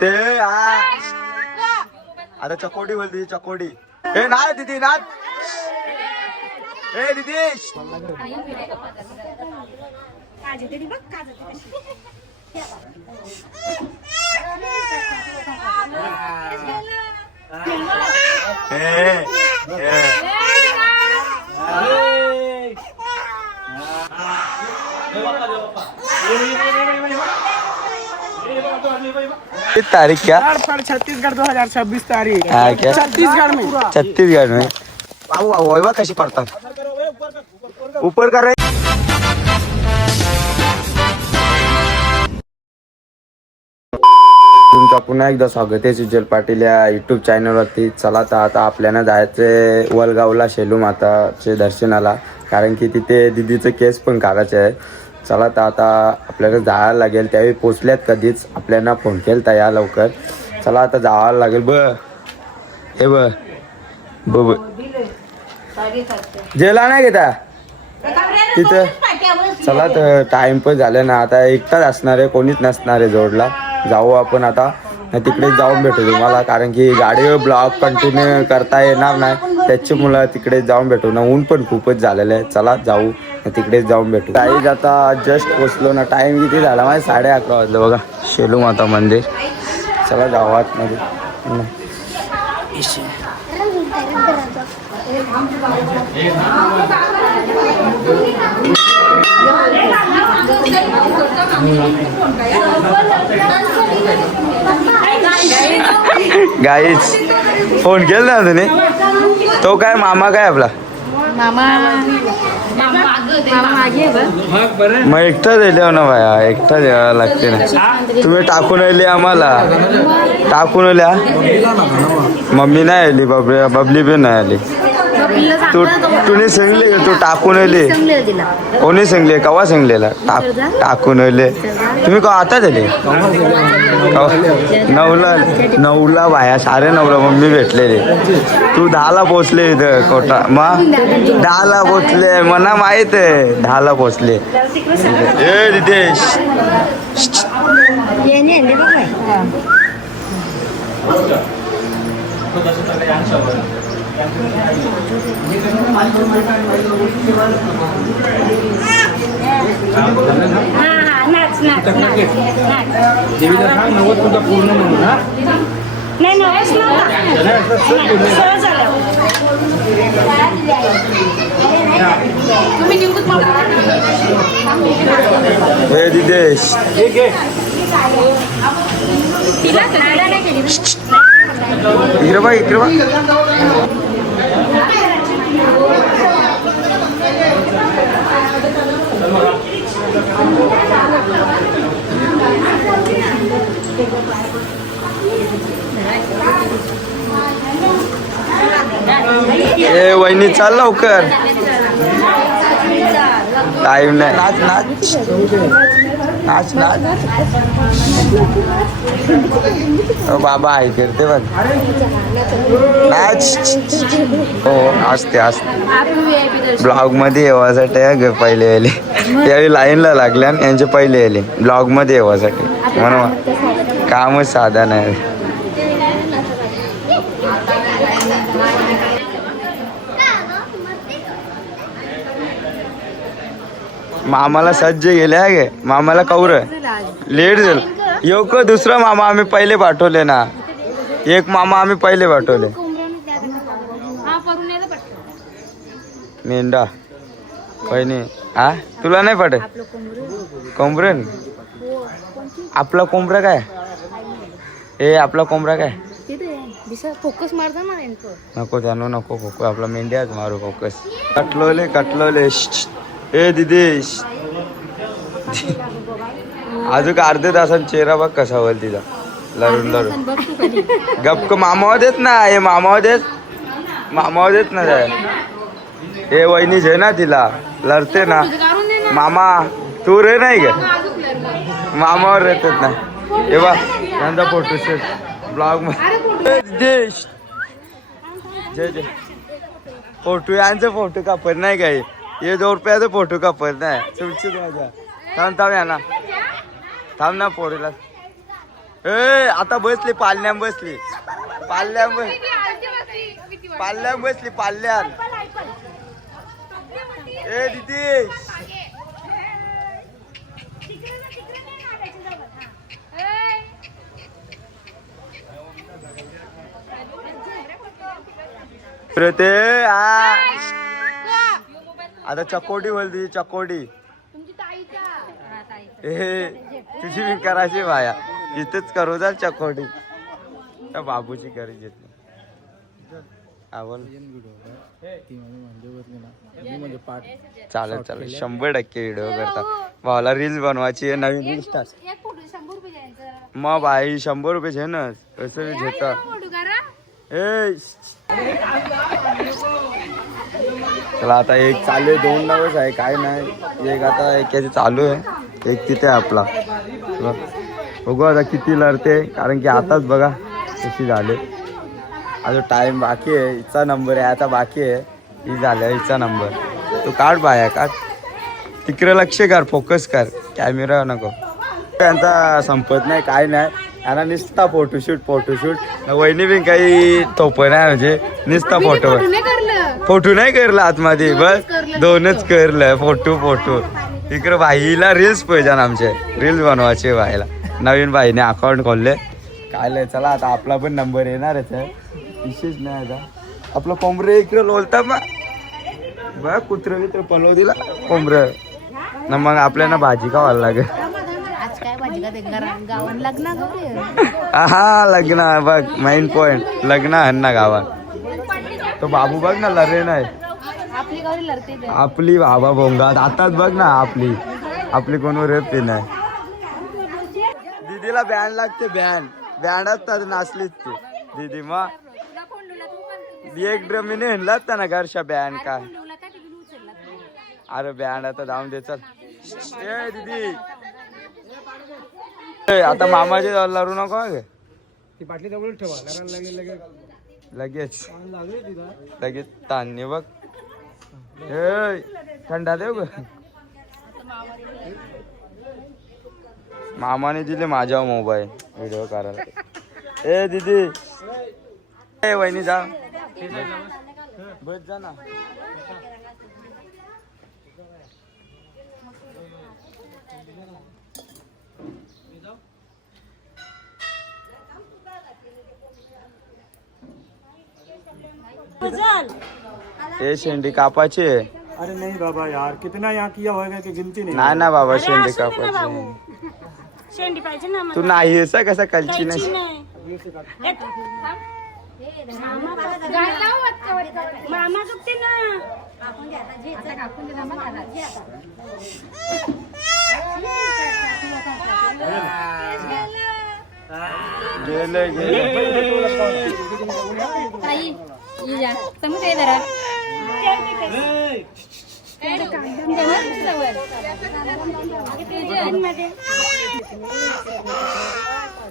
ते आता चकोडी बोलते चकोडी. ए ना दीदी ना ए दीदी तारीख क्या? छत्तीसगढ़ 2026 तारीख. क्या छत्तीसगढ़ में. छत्तीसगढ़ में वाह कशी पडतात ऊपर कर रहे. तुमचं पुन्हा एकदा स्वागत आहे सुजल पाटील या युट्यूब चॅनलवरती. चला तर आता आपल्याला जायचं वलगावला शेलू माताचे दर्शनाला, कारण की तिथे दिदीचं केस पण काढायचे आहे. चला तर आता आपल्याला जायला लागेल. त्यावेळी पोचल्यात कधीच आपल्याला फोन केला या लवकर. चला आता जायला लागेल. हे ब जेला नाही घेता तिथं. चला तर टाइम पण झालं ना, आता एकटाच असणार आहे, कोणीच नसणार आहे जोडला. जाऊ आपण आता तिकडे जाऊन भेटू तुम्हाला, कारण की गाडीवर ब्लॉग कंटिन्यू करता येणार नाही, त्याच्यामुळं तिकडे जाऊन भेटू ना. ऊन पण खूपच झालेलं आहे. चला जाऊ तिकडेच जाऊन भेटू. काहीच आता जस्ट पोचलो ना. टाइम किती झाला माझे 11:30 वाजलं बघा. शेलू माता मंदिर. चला जाऊ आतमध्ये. गाईच फोन केला ना तुम्ही? तो काय मामा काय आपला मग एकटाच येले ना बाया, एकटाच यावं लागते ना. तुम्ही टाकून आले आम्हाला, टाकून आल्या. मम्मी नाही आली, बबली पण नाही आली. तुने सांगले तू टाकून आले. कोणी सांगले? कवा सांगलेला टाकून आले? तुम्ही का आता झाले? 9ला बाया, 9:30 मम्मी भेटलेले. तू 10ला पोचले इथं कोटा. मग 10ला पोचले, मला माहित आहे 10ला पोचले. ए रितेश हे दिदेश इकडे बघ, इकडे बघ. ए वहिनी चाल लवकर, टाइम नाही. नाच नाच नाच नाच. बाबा आहे करते बघ नाच. हो असते असते. ब्लॉग मध्ये येवासाठी पहिले आले, त्यावेळी लाईनला लागल्या यांचे पहिले आले ब्लॉग मध्ये येवासाठी. म्हणून कामच साधा नाही. मामाला सज्ज गेले आहे गे. मामाला कौर लेट झालं. योग दुसरा मामा आम्ही पहिले पाठवले ना. एक मामा आम्ही पहिले पाठवले. मेंढा पहिने हा तुला नाही पाठव. कोंबरेन आपला कोंबडा काय? ए आपला कोंबडा काय? फोकस मारता ना. नको त्यानो नको फोकस. आपला मेंढ्याच मारू फोकस. कटलोले कटलोले. ए दिदेश अजून अर्धे तासात चेहरा बघ कसा होईल तिचा. लरून लरून गप्प. मामावर देत ना. हे मामावर देत, मामावर देत ना. हे वहिनी जे ना तिला लढते ना. मामा तू रे नाही ग, मामावर येतात ना. हे बघ त्यांचा फोटोशूट ब्लॉग मध्ये. देश जय जय फोटो यांचे फोटो कापत नाही काही हे 2 रुपयाचा फोटो कापत नाही सुटसूट माझ्या थांब थांब या ना थांब ना पोरीला ए आता बसली पाल्याम बसली पाल्याम बसली पाल्यान ए दीदी ते आता चकोडी बोलती चकोडी ए तुझी मी करायची भाया इथेच करू जा चकोडी त्या बाबूची करी घेतली चालेल चालेल 100% व्हिडिओ करता भावाला रील्स बनवायची आहे नवीन रील्स टाक मग बाई 100 रुपये घे ना कसं घेता ए चला आता एक चालू आहे 2 नवस आहे काय नाही एक आता एक चालू आहे एक तिथे आपला बघू आता किती लढते कारण की आताच बघा कशी झाले अजून टाइम बाकी आहे हिचा नंबर आहे आता बाकी आहे ही झाल्या हिचा नंबर तू काढ बाया काढ तिकडे लक्ष कर फोकस कर कॅमेरा नको त्यांचा संपत नाही काय नाही यांना नुसता फोटोशूट वहिनी बी काही थोप नाही म्हणजे नुसता फोटो नाही करला आतमध्ये बस 2च करलं फोटो इकडे बाईला रील्स पाहिजे आमचे रील्स बनवायचे बाईला नवीन बाईने अकाउंट खोलले काय नाही चला आता आपला पण नंबर येणारच आहे विशेष नाही आता आपलं कोंबरे इकडे लोलता बघ कुत्र मित्र पलव दिला कोंबरे ना मग आपल्याला भाजी खावायला लागेल हा लग्न बघ मेन पॉइंट लग्न आहे ना गावात तो बाबू बघ ना लरे नाही आपली बाबा भोंगात आताच बघ ना आपली कोण रेप नाही दीदीला बँड लागते बँड असतात नाचलीच ती दीदी मग एक ड्रमीने हेणला असता ना घरच्या बँड काय अरे बँड आता जाऊन दे चल ए दीदी आता मामाचे लरू नको ती बाटली जवळ ठेवा लगेच ताणणे बघ ए थंडा देऊ ग मामाने दिले माझ्या मोबाईल व्हिडिओ करायला ए दीदी ए वहिनी जा बस जा ना ये शेंडी कापाची है अरे नहीं बाबा यार कितना यहाँ किया होगा कि गिनती नहीं ना बाबा शेंडी कापाची शेंडी पाहिजे ना तू नाही असा कसा कलची नाही मामा दुखते ना गेले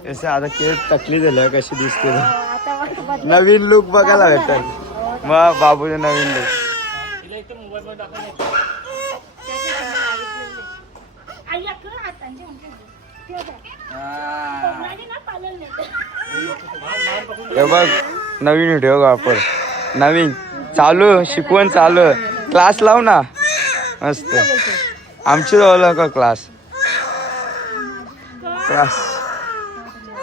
ऐसे आता केस टकली झालं कशी दिसते नवीन लुक बघायला भेटत मग बाबूचे नवीन लुक हे बघ नवीन व्हिडिओ वापर नवीन चालू शिकवण चालू क्लास लाव ना मस्त आमची जवळ का क्लास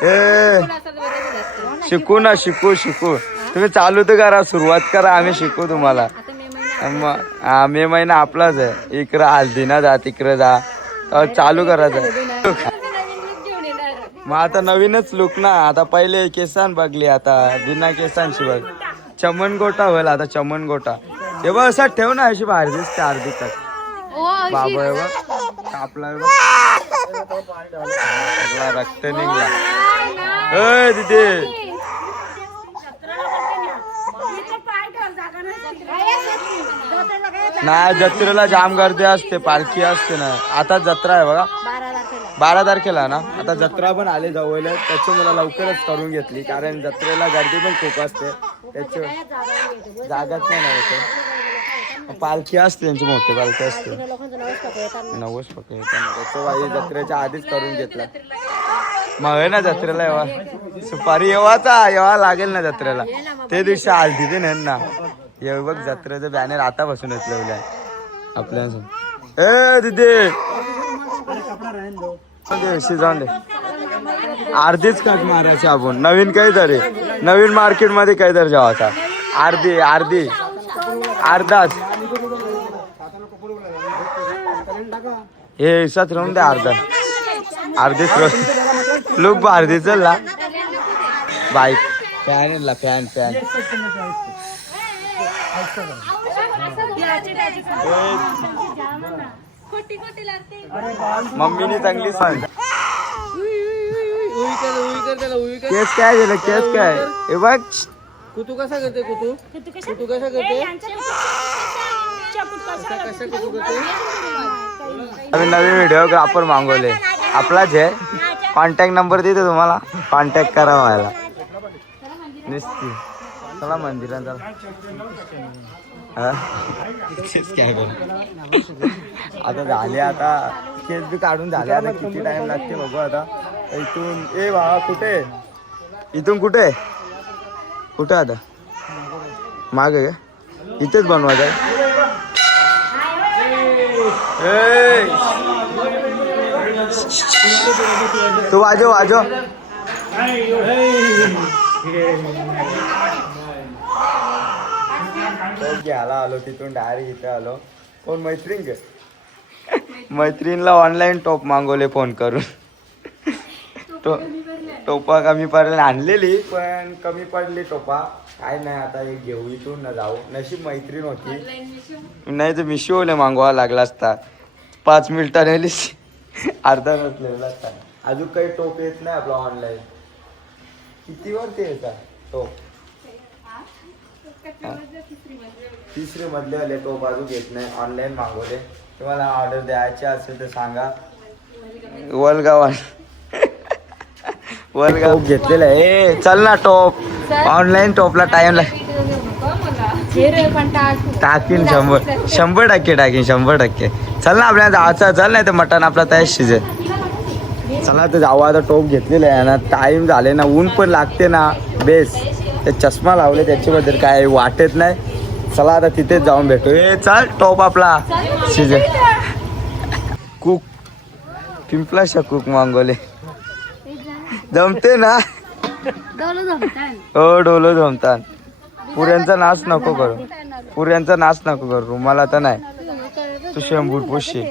ए शिकू ना शिकू तुम्ही चालू तर करा सुरुवात करा आम्ही शिकू तुम्हाला मे महिना आपलाच आहे इकडं हल्दीना जा तिकडं जा चालू करायचं मग आता नवीनच लुक ना आता पहिले केसान बघली आता बिना केसांची बघ चमन गोटा होईल आता चमन गोटा हे बघ असं ठेव ना अशी बाहेर दिसते अर्धी तक बाबा हे बघ कापला रक्त निघला ए तिथे नाही जत्रेला जाम गर्दी असते पालखी असते ना आता जत्रा आहे बघा 12 तारखेला ना आता जत्रा पण आले जवळ त्याची मला लवकरच करून घेतली कारण जत्रेला गर्दी पण खूप असते त्याच्या जागाच नाही नव्हतं. पालखी असते त्यांची, मोठी पालखी असते. नवस पकड येताना त्याचं बाई जत्रेच्या आधीच करून घेतला. मग ना जत्रेला येवा सुपारी येवा लागेल ना जत्रेला. ते दिवशी आलती ते नाही ना ये बघ जत्रेचं बॅनर आता बसूनच लावलंय आपल्या. ए तिथे जाऊन दे. अर्धीच कट मारायची आपण. नवीन काहीतरी नवीन मार्केट मध्ये काहीतरी जेवायचा. अर्धाच हे हिसात राहून द्या. अर्धीच लुक अर्धी चलला. बाईक फॅन फॅन मम्मीने चांगली सांग. केस काय झालं? केस काय हे बघ. कुतू कसा करते? कुतू कसा करते? आम्ही नवीन व्हिडिओग्राफर मागवले. आपलाच आहे. कॉन्टॅक्ट नंबर देते तुम्हाला, कॉन्टॅक्ट करा मला. निश्चित चला मंदिरात चला. आता झाले. आता केस बी काढून झाले. आता किती टाइम लागते बघू. आता इथून ए बाबा कुठे? इथून कुठे आता मागे का? इथेच बनवायचं आहे. तू वाजव घ्यायला आलो. तिथून डायरेक्ट इथे आलो. कोण मैत्रीण ग? मैत्रीणला ऑनलाईन टोप मागवले फोन करून. टोपा कमी पडले. आणलेली पण कमी पडली टोपा. काय नाही आता एक घेऊ. इथून न जाऊ. नशीब मैत्रीण होती, नाही तर मिशोले मागवा लागला असता. 5 मिनिटांनी अर्धा नसलेला असता. अजून काही टोप येत नाही आपला ऑनलाईन. किती वरती येतात टोप? 3री मधले आले टोप अजून येत नाही. ऑनलाईन मागवले. तुम्हाला ऑर्डर द्यायची असेल तर सांगा. वलगाव घेतलेला आहे. चल ना टोप. ऑनलाईन टोपला टाइम टाकीन 100% टाकीन 100%. चल ना आपल्याला जायचं. चल नाही तर मटण आपला तयार शिजेल. चला तर जाऊ. आता टोप घेतलेला आहे ना. टाइम झाले ना. ऊन पण लागते ना बेस. ते चष्मा लावले त्याच्याबद्दल काय वाटत नाही. चला आता तिथेच जाऊन भेटू. चल टोप आपला शिजेल. कुक पिंपला कुक मागवले. जमते ना? हो डोलो जमतात. पुऱ्यांचा नाच नको करू. मला तर नाही. तू शंभूर पुशी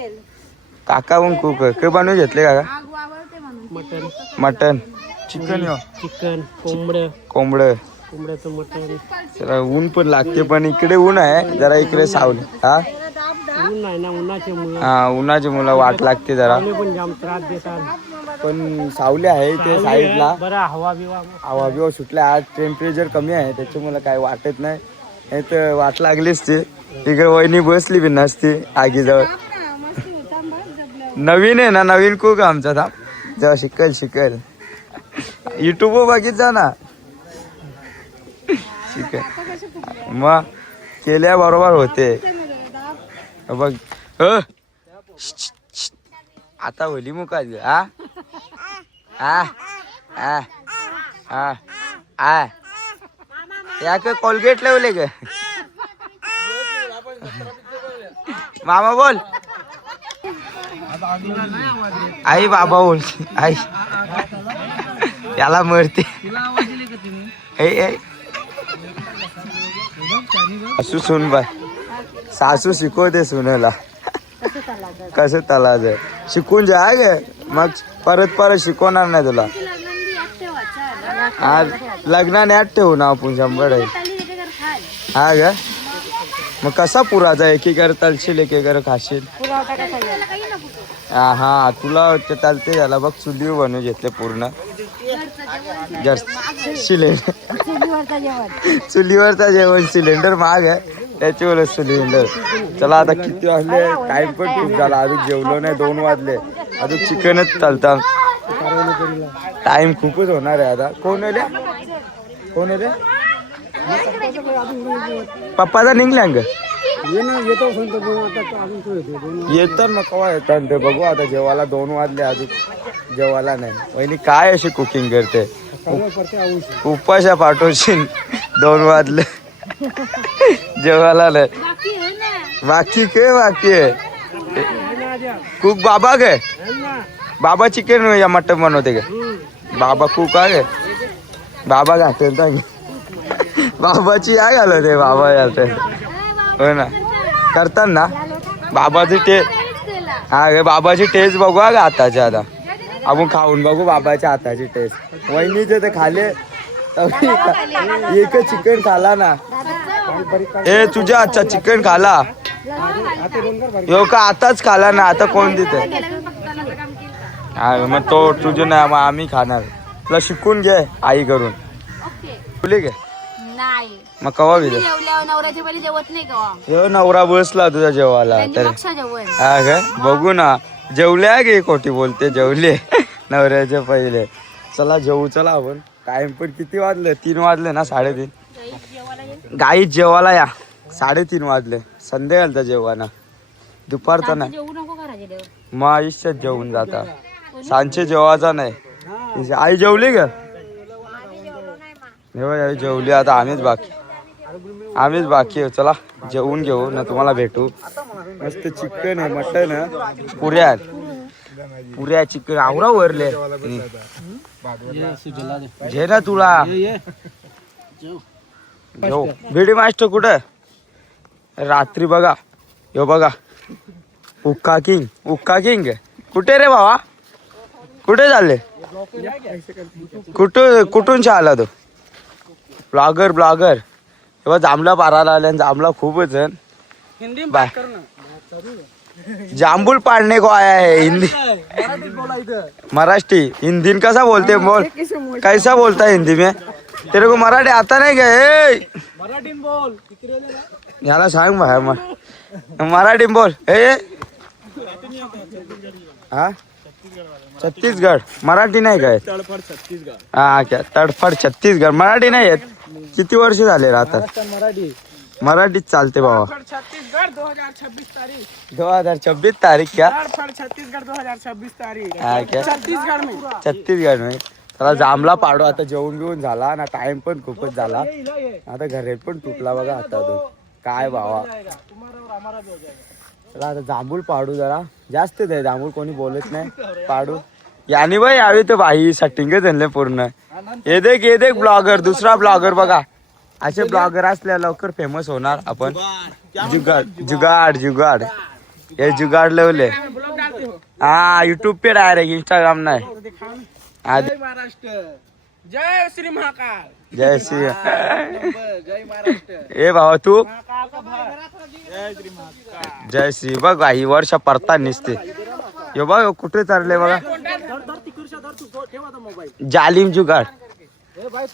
काका कुक काय बनवून घेतले का? मटन चिकन कोंबड्याचं मटन. जरा ऊन पण लागते. पण इकडे ऊन आहे जरा. इकडे सावली. उन्हाची मुलं वाट लागते जरा. पण सावली आहे ते साईडला. हवा बिवा सुटल्या. आज टेम्परेचर कमी आहे त्याच्यामुळे काय वाटत नाही. नाही तर वाट लागलीच ती. इकडे वहिनी बसली बी नसती आगीजवळ. नवीन आहे ना. नवीन कुक आमचा. थांब जेव्हा शिकल युट्यूब बघित जा ना. शिकल मग केल्या बरोबर होते बघ. आता होली मुका. या कोलगेट लावले ग मामा बोल. आई बाबा बोल. आई याला मरते. सासू सुन बाय. सासू शिकवते सुनेला कसं तलाज शिकून जाय गे. मग परत शिकवणार नाही तुला. आज लग्नाने आत ठेवू ना आपण 100. हा ग मग कसा पुराचा एकीकडे तलशील एकीकडे खाशील. हा तुला ते चालते. झाला बघ चुलीवर बनवून घेतले पूर्ण. चुलीवरचा जेवण. सिलेंडर महाग आहे त्याच्यावर सिलेंडर. चला आता किती वाजले? टाइम पण खूप झाला. अजून जेवलो नाही. 2 वाजले. अजून चिकनच चालतं. टाइम खूपच होणार आहे आता. कोण आहे रे? पप्पाचा निघल्या ग ये ना येतो सांगतो पण आता तो अजून तो येतो येतात मग केव्हा येतात ते बघू आता जेवायला 2 वाजले अजून जेवायला नाही वहिनी काय अशी कुकिंग करते उपाशा पाठवशील 2 वाजले जेवायला नाही बाकी काय बाकी आहे कुक बाबा गे बाबा चिकन या मटन बनवते गे बाबा कुक आहे बाबा घालते बाबाची या घालते बाबा घालते हो ना करतात ना बाबाची हा गे बाबाची टेस्ट बघू का हाताच्या आता आपण खाऊन बघू बाबाच्या हाताची टेस्ट वहिनीचे ते खाले एक चिकन खाला ना ए तुझ्या हातचा चिकन खाला यो का आताच खाला ना आता कोण देते हा मग तो तुझे ना मग आम्ही खाणार तुला शिकून घे आई करून बोले घे नाही मग कवा विले नवऱ्याच्या पहिले जेवत नाही का यो नवरा बसला तुझ्या जेवायला तर जेवण हा ग बघू ना जेवले गे कोटी बोलते जेवले नवऱ्याच्या पहिले चला जेवू चला आपण टाइम पण किती वाजले 3 वाजले ना 3:30 गाईत जेवायला या 3:30 वाजले संध्याकाळचा जेवण दुपारचा नाही जेवू नको घराचे मग आयुष्यात जेवून जाता सांजचे जेवायचा नाही आई जेवली ग आई जेवली आता आम्हीच बाकी आहे चला जेवून घेऊ ना तुम्हाला भेटू मस्त चिकन आहे मटन आहे पुऱ्या चिकन आवरा वरले घे ना तुला घेऊ भिडी मास्टर कुठं रात्री बघा यो बघा उक्का किंग कुठे रे बाबा कुठे झाले कुठून आला तो ब्लॉगर तेव्हा जांभला पारायला आले जांभला खूपच जण हिंदी बाय जांबुल पाड़ने को आया है हिंदी मराठी हिंदी कैसा बोलते बोल कैसा बोलता है हिंदी में तेरे को मराठी आता नहीं क्या मराठी बोल याला सांग भाई मराठी बोल हाँ छत्तीसगढ़ मराठी नाही काय हा क्या तडफड छत्तीसगढ़ मराठी नाही आहेत किती वर्ष झाले राहतात मराठीच चालते बाबा छत्तीसगढ़ 2026 तारीख 2026 तारीख क्या छत्तीसगढ़ 2026 तारीख हा क्या छत्तीसगढ़ में त्याला जांभला पाडू आता जेवून बिवून झाला ना टाइम पण खूपच झाला आता घरी पण तुटला बघा हातातून काय बाबा चला आता जांभूळ पाडू जरा जास्त आहे जांभूळ कोणी बोलत नाही पाडू यानी भाई यावी तर भाई सेटिंगच आणले पूर्ण ये देख ब्लॉगर दुसरा ब्लॉगर बघा असे ब्लॉगर असल्या लवकर फेमस होणार आपण जुगाड हे जुगाड लावले हा युट्यूब पे डायरेक्ट इंस्टाग्राम नाही महाराष्ट्र जय श्री महाकाल जय श्री जय महाराष्ट्र ए भावा तू जय श्री महाकाल जय श्री बघ भाई वर्ष परता निसते यो बघ कुठे चालले बघा जालिम जुगाड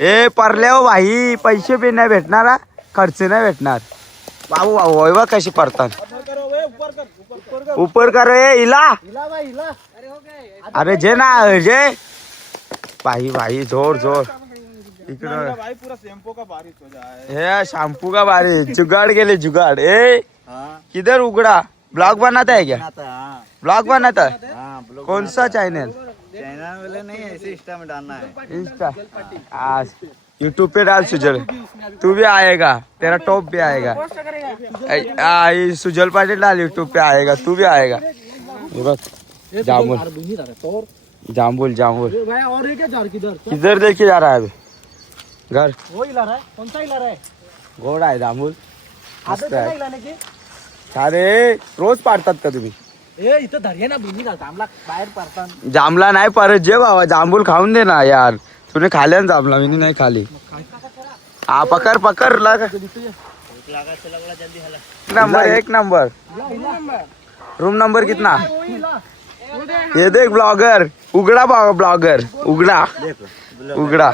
ए परले हो भाई पैसे बी नाही भेटणार खर्च नाही भेटणार बाबू बघ कशी पडतात ऊपर कर रे इला अरे जे ना जे भाई जोर इकडं भाई पूरा शैम्पू का बारिश हो जाए हे शैम्पू का बारिश जुगाड़ गेले जुगाड़ ए किधर उगड़ा ब्लॉग बनाता है क्या ब्लॉग बनाता है कौन सा चैनल चैनल नहीं ऐसे इंस्टा में डालना है इंस्टा आज यूट्यूब पे डाल सुजल तू भी आएगा तेरा टॉप भी आएगा सुजल पाटिल डाल यूट्यूब पे आएगा तू भी आएगा ये बस जामुल भाई और ये क्या जार किधर किधर देखे जा रहा है अभी घर वो हिला रहा है कौन सा हिला रहा है घोड़ा आहे जांभूल आदत है ना हिलाने की अरे रोज पाडतात का तुम्ही ए इथं धरिये ना भूमी घालता आमला बाहेर पडतात जांभला नाही परत जे बाबा जांभूल खाऊन दे ना यार तूने खाल्या ना जांभला मी नाही खाली हा पकर लगा एक नंबर रूम नंबर कितना ये देख ब्लॉगर उघडा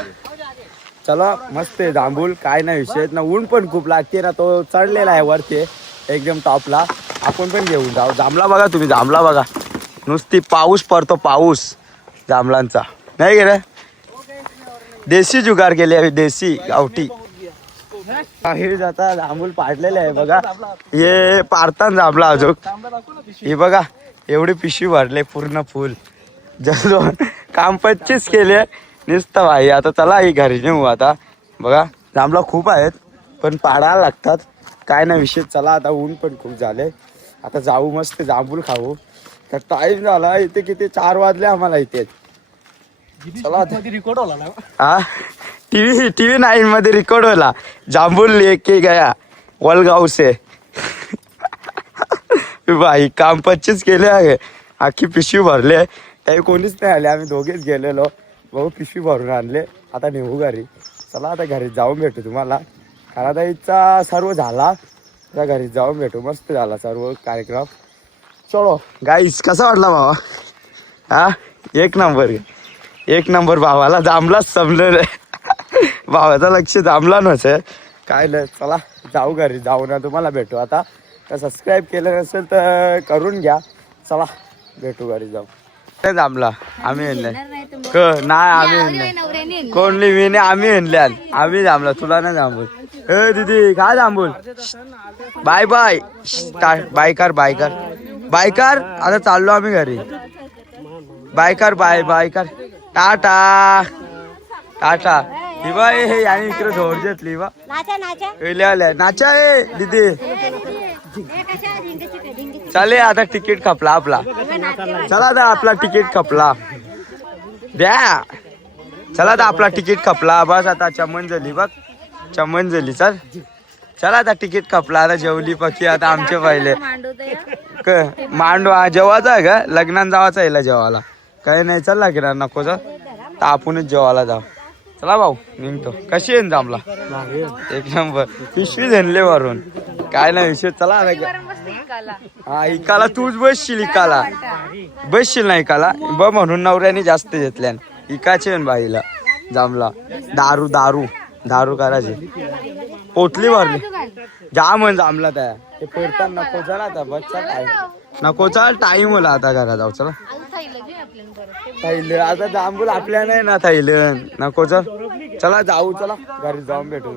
चलो मस्त आहे जांभूल काय नाही विषय ना ऊन पण खूप लागते ना तो चढलेला आहे वरती एकदम टॉपला आपण पण घेऊन जाऊ जांभला बघा तुम्ही जांभला बघा नुसती पाऊस पडतो पाऊस जांभळांचा नाही गे रे देसी जुगार केले देसी गावठी हे जाता जांभूल पाडलेले आहे बघा. हे पाडताना जांभला अजून हे बघा एवढी पिशवी भरले पूर्ण फुल. जसो काम 25 केले नुसतं भाई. आता चला ही घरी नेऊ. आता बघा जांभला खूप आहेत पण पाडायला लागतात. काय नाही विषय. चला आता ऊन पण खूप झाले. आता जाऊ मस्त जांभूल खाऊ. तर टाईम झाला इथे किती 4 वाजले आम्हाला इथे. चला रिकॉर्ड होला ना. हा टीव्ही 9 मध्ये रेकॉर्ड होला. जांभूल लेके गया वलगाव से. भाई काम 25 केले आहे. आखी पिशवी भरले. काही कोणीच नाही आले. आम्ही दोघेच गेलेलो. भाऊ पिशवी भरून आणले. आता नेऊ घरी. चला आता घरी जाऊन भेटू तुम्हाला. खरादाईचा सर्व झाला. आता घरी जाऊन भेटू. मस्त झाला सर्व कार्यक्रम. चलो गाईस कसा वाटला भावा. हा एक नंबर भावाला जांभलाच समजलं. भावाचा लक्ष जांभला नसे काय नाही. चला जाऊ घरी जाऊ ना तुम्हाला भेटू. आता सबस्क्राईब केलं नसेल तर करून घ्या. चला भेटू घरी जाऊ. जांभला आम्ही नाही आम्ही कोणली मी नाही आम्ही आणल्या. आम्ही जांभला तुला नाही जांभूल. ए दीदी काय जांभूल. बाय बाय बायकर आता चाललो आम्ही घरी. बायकर बायकर टाटा ही बाय हे आणि इकडे झोड घेतली बा. नाचा आहे दीदी. चाले आता तिकीट खपला आपला. चला आता आपला तिकीट खपला द्या. चला आता आपला तिकीट खपला. बस आता चमन झाली बघ. चमन झाली. चला आता तिकीट खपला. आता जेवली पक्षी. आता आमचे पहिले मांडवा जेवायचं आहे का. लग्नात जावाचं आहे जेवायला. काही नाही चल लागणार नको तर आपणच जेवायला जाऊ. चला भाऊ निघतो. कशी आहे जांभला. एक नंबर पिशवी झेनले वरून. काय नाही विषय. चला हा इकाला तूच बसशील. इकाला बसशील ना इकाला ब म्हणून नवऱ्याने जास्त घेतल्या. इकाचे बाईला जांभला. दारू करायची. पोटली भरली जाम जांभला त्या. ते फिरता नको. चला आता बसचा टाइम नको. चल टाइम होला आता घरा जाऊ. चला थैलं आता जांभूल आपल्या नाही ना. थैलं नको. चला जाऊ. चला घरी जाऊन भेटू.